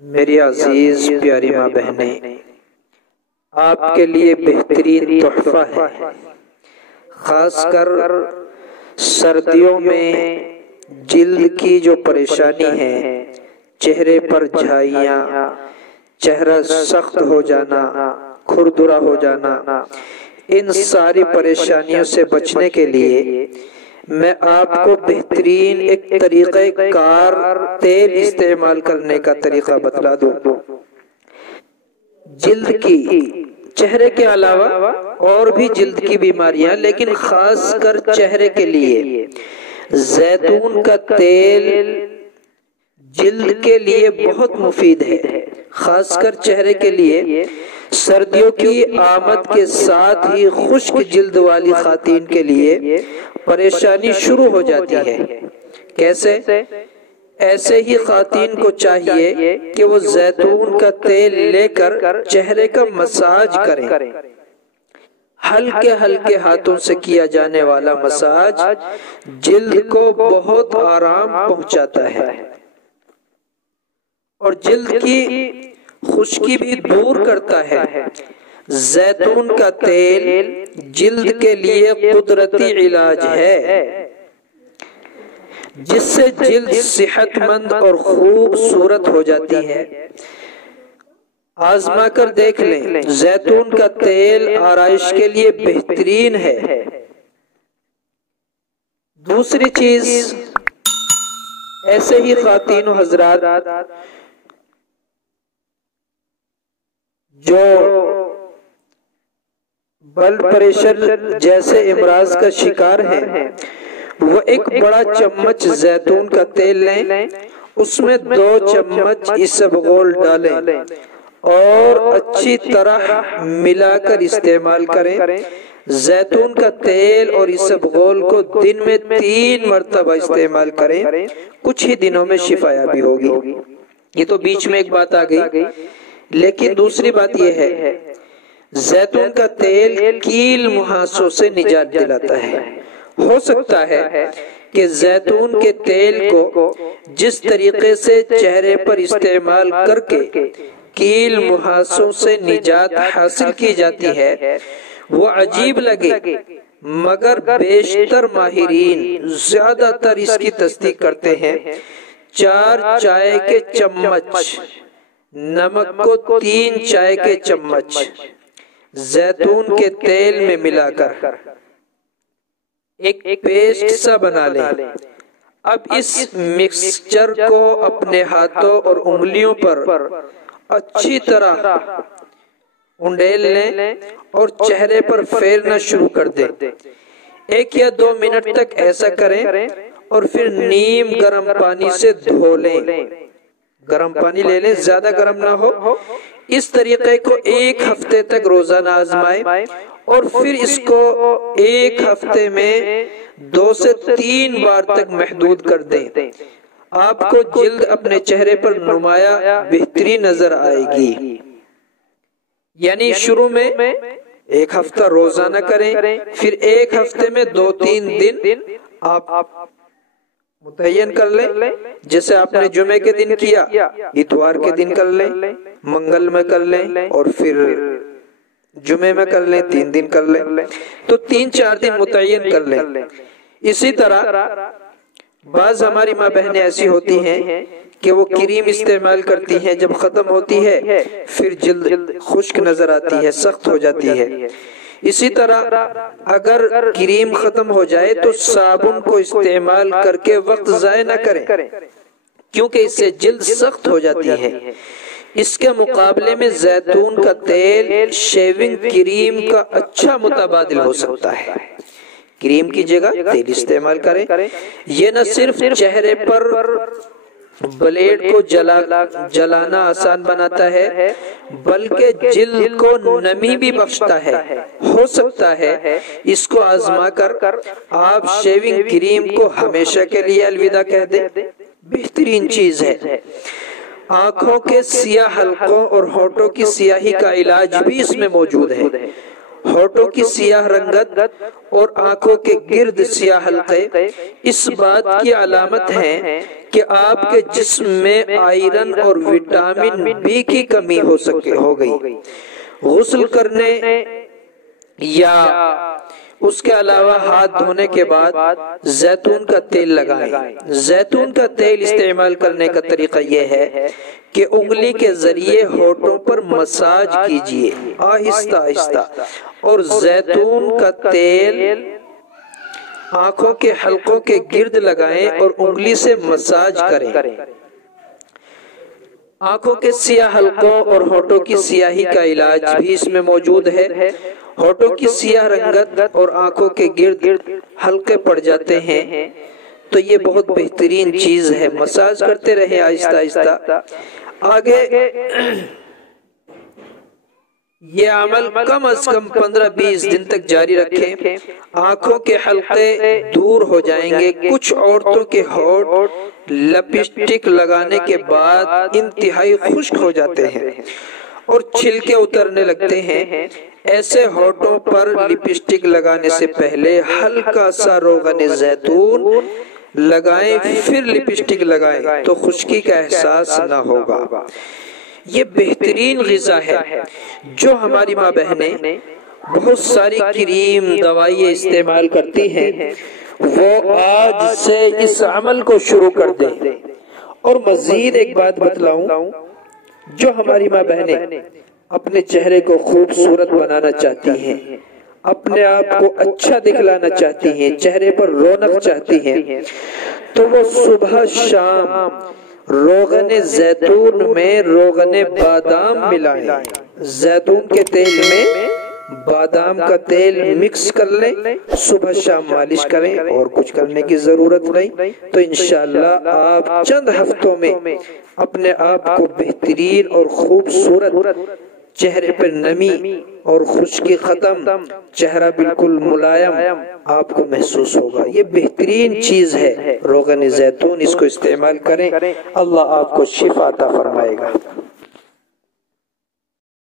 میری عزیز پیاری ماں بہنیں، آپ کے لیے بہترین تحفہ ہے۔ خاص کر سردیوں میں جلد کی جو پریشانی ہے، چہرے پر جھائیاں، چہرہ سخت ہو جانا، کھردرا ہو جانا، ان ساری پریشانیوں سے بچنے کے لیے میں آپ کو بہترین ایک طریقہ کار تیل استعمال کرنے کا طریقہ بتلا دوں۔ جلد کی، چہرے کے علاوہ اور بھی جلد کی بیماریاں، لیکن خاص کر چہرے کے لیے زیتون کا تیل جلد کے لیے بہت مفید ہے۔ خاص کر چہرے کے لیے سردیوں کی آمد کے ساتھ ہی خشک جلد والی خواتین کے لیے پریشانی شروع ہو جاتی ہے۔ کیسے؟ ایسے ہی خواتین کو چاہیے کہ وہ زیتون کا تیل لے کر چہرے کا مساج کریں۔ ہلکے ہلکے ہاتھوں سے کیا جانے والا مساج جلد کو بہت آرام پہنچاتا ہے اور جلد کی خشکی بھی دور کرتا ہے۔ زیتون کا تیل جلد کے لیے قدرتی علاج ہے، جس سے جلد صحت مند اور خوبصورت ہو جاتی ہے۔ آزما کر دیکھ لیں، زیتون کا تیل آرائش کے لیے بہترین ہے۔ دوسری چیز، ایسے ہی خواتین و حضرات جو بلڈ پریشر جیسے امراض کا شکار ہیں، وہ ایک بڑا چمچ زیتون کا تیل لیں، اس میں 2 چمچ اسبغول ڈالیں اور اچھی طرح ملا کر استعمال کریں۔ زیتون کا تیل اور اسبغول کو دن میں 3 مرتبہ استعمال کریں، کچھ ہی دنوں میں شفا یابی ہوگی۔ یہ تو بیچ میں ایک بات آ گئی، لیکن دوسری بات یہ ہے، زیتون کا تیل کیل مہاسوں سے نجات دلاتا ہے۔ ہو سکتا ہے کہ زیتون کے تیل کو جس طریقے سے چہرے پر استعمال کر کے کیل مہاسوں سے نجات حاصل کی جاتی ہے وہ عجیب لگے، مگر بیشتر ماہرین زیادہ تر اس کی تصدیق کرتے ہیں۔ 4 چائے کے چمچ نمک کو 3 چائے کے چمچ زیتون کے تیل میں ملا کر ایک پیسٹ سا بنا لیں۔ اب اس مکسچر کو اپنے ہاتھوں اور انگلیوں پر اچھی طرح انڈیل لیں اور چہرے پر پھیرنا شروع کر دیں۔ 1 یا 2 منٹ تک ایسا کریں اور پھر نیم گرم پانی سے دھو لیں۔ گرم پانی لے لیں، زیادہ گرم نہ ہو۔ اس طریقے کو 1 ہفتے تک روزانہ آزمائیں اور پھر اس کو 1 ہفتے میں 2 سے 3 بار تک محدود کر دیں۔ آپ کو جلد اپنے چہرے پر نمایاں بہتری نظر آئے گی۔ یعنی شروع میں 1 ہفتہ روزانہ کریں، پھر 1 ہفتے میں 2-3 دن آپ متعین کر لیں۔ جیسے آپ نے جمعے کے دن کیا، اتوار کے دن کر لیں، منگل میں کر لیں اور پھر جمعے میں کر لیں، 3 دن کر لیں، تو 3-4 دن متعین کر لیں۔ اسی طرح بعض ہماری ماں بہنیں ایسی ہوتی ہیں کہ وہ کریم استعمال کرتی ہیں، جب ختم ہوتی ہے پھر جلد خشک نظر آتی ہے، سخت ہو جاتی ہے۔ اسی طرح اگر کریم ختم ہو جائے تو صابن کو استعمال کر کے وقت ضائع نہ کریں، کیونکہ اس سے جلد سخت ہو جاتی ہے۔ اس کے مقابلے میں زیتون کا تیل شیونگ کریم کا اچھا متبادل ہو سکتا ہے۔ کریم کی جگہ تیل استعمال کریں۔ یہ نہ صرف چہرے پر بلیڈ کو جلانا آسان بناتا ہے، بلکہ جلد کو نمی بھی بخشتا ہے۔ ہو سکتا ہے اس کو آزما کر آپ شیونگ کریم کو ہمیشہ کے لیے الوداع کہہ دیں۔ بہترین چیز ہے۔ آنکھوں کے سیاہ حلقوں اور ہونٹوں کی سیاہی کا علاج بھی اس میں موجود ہے۔ ہونٹوں کی سیاہ رنگت اور آنکھوں کے گرد سیاہ حلقے اس بات کی علامت ہیں کہ آپ کے جسم میں آئرن اور وٹامن بی کی کمی ہو گئی۔ غسل کرنے یا اس کے علاوہ ہاتھ دھونے کے بعد زیتون کا تیل لگائیں۔ زیتون کا تیل استعمال کرنے کا طریقہ یہ ہے کہ انگلی کے ذریعے ہونٹوں پر مساج کیجئے آہستہ آہستہ، اور زیتون کا تیل آنکھوں کے حلقوں کے گرد لگائیں اور انگلی سے مساج کریں۔ آنکھوں کے سیاہ حلقوں اور ہونٹوں کی سیاہی کا علاج بھی اس میں موجود ہے۔ ہونٹوں کی سیاہ رنگت اور آنکھوں کے گرد حلقے پڑ جاتے ہیں تو یہ بہت بہترین چیز ہے، مساج کرتے رہیں آہستہ آہستہ۔ آگے یہ عمل کم از کم 15-20 دن تک جاری رکھیں، آنکھوں کے حلقے دور ہو جائیں گے۔ کچھ عورتوں کے ہونٹ لپسٹک لگانے کے بعد انتہائی خشک ہو جاتے ہیں اور چھلکے اترنے لگتے ہیں۔ ایسے ہونٹوں پر لپسٹک لگانے سے پہلے ہلکا سا روغن زیتون لگائیں، پھر لپسٹک لگائیں تو خشکی کا احساس نہ ہوگا۔ یہ بہترین غذا ہے جو ہماری ماں بہنیں بہت ساری کریم دوائیں استعمال کرتی ہیں، وہ آج سے اس عمل کو شروع کر دیں۔ اور مزید ایک بات بتلاؤں، جو ہماری ماں بہنیں اپنے چہرے کو خوبصورت بنانا چاہتی ہیں، اپنے آپ کو اچھا دکھلانا چاہتی ہیں، چہرے پر رونق چاہتی ہیں، تو وہ صبح شام روغن زیتون میں روغن بادام ملائیں۔ زیتون کے تیل میں بادام کا تیل مکس کر لیں، صبح شام مالش کریں اور کچھ کرنے کی ضرورت نہیں، تو انشاءاللہ آپ چند ہفتوں میں اپنے آپ کو بہترین اور خوبصورت، چہرے پر نمی اور خشکی ختم، چہرہ بالکل ملائم آپ کو محسوس ہوگا۔ یہ بہترین چیز ہے روغن زیتون، اس کو استعمال کریں، اللہ آپ کو شفا عطا فرمائے گا۔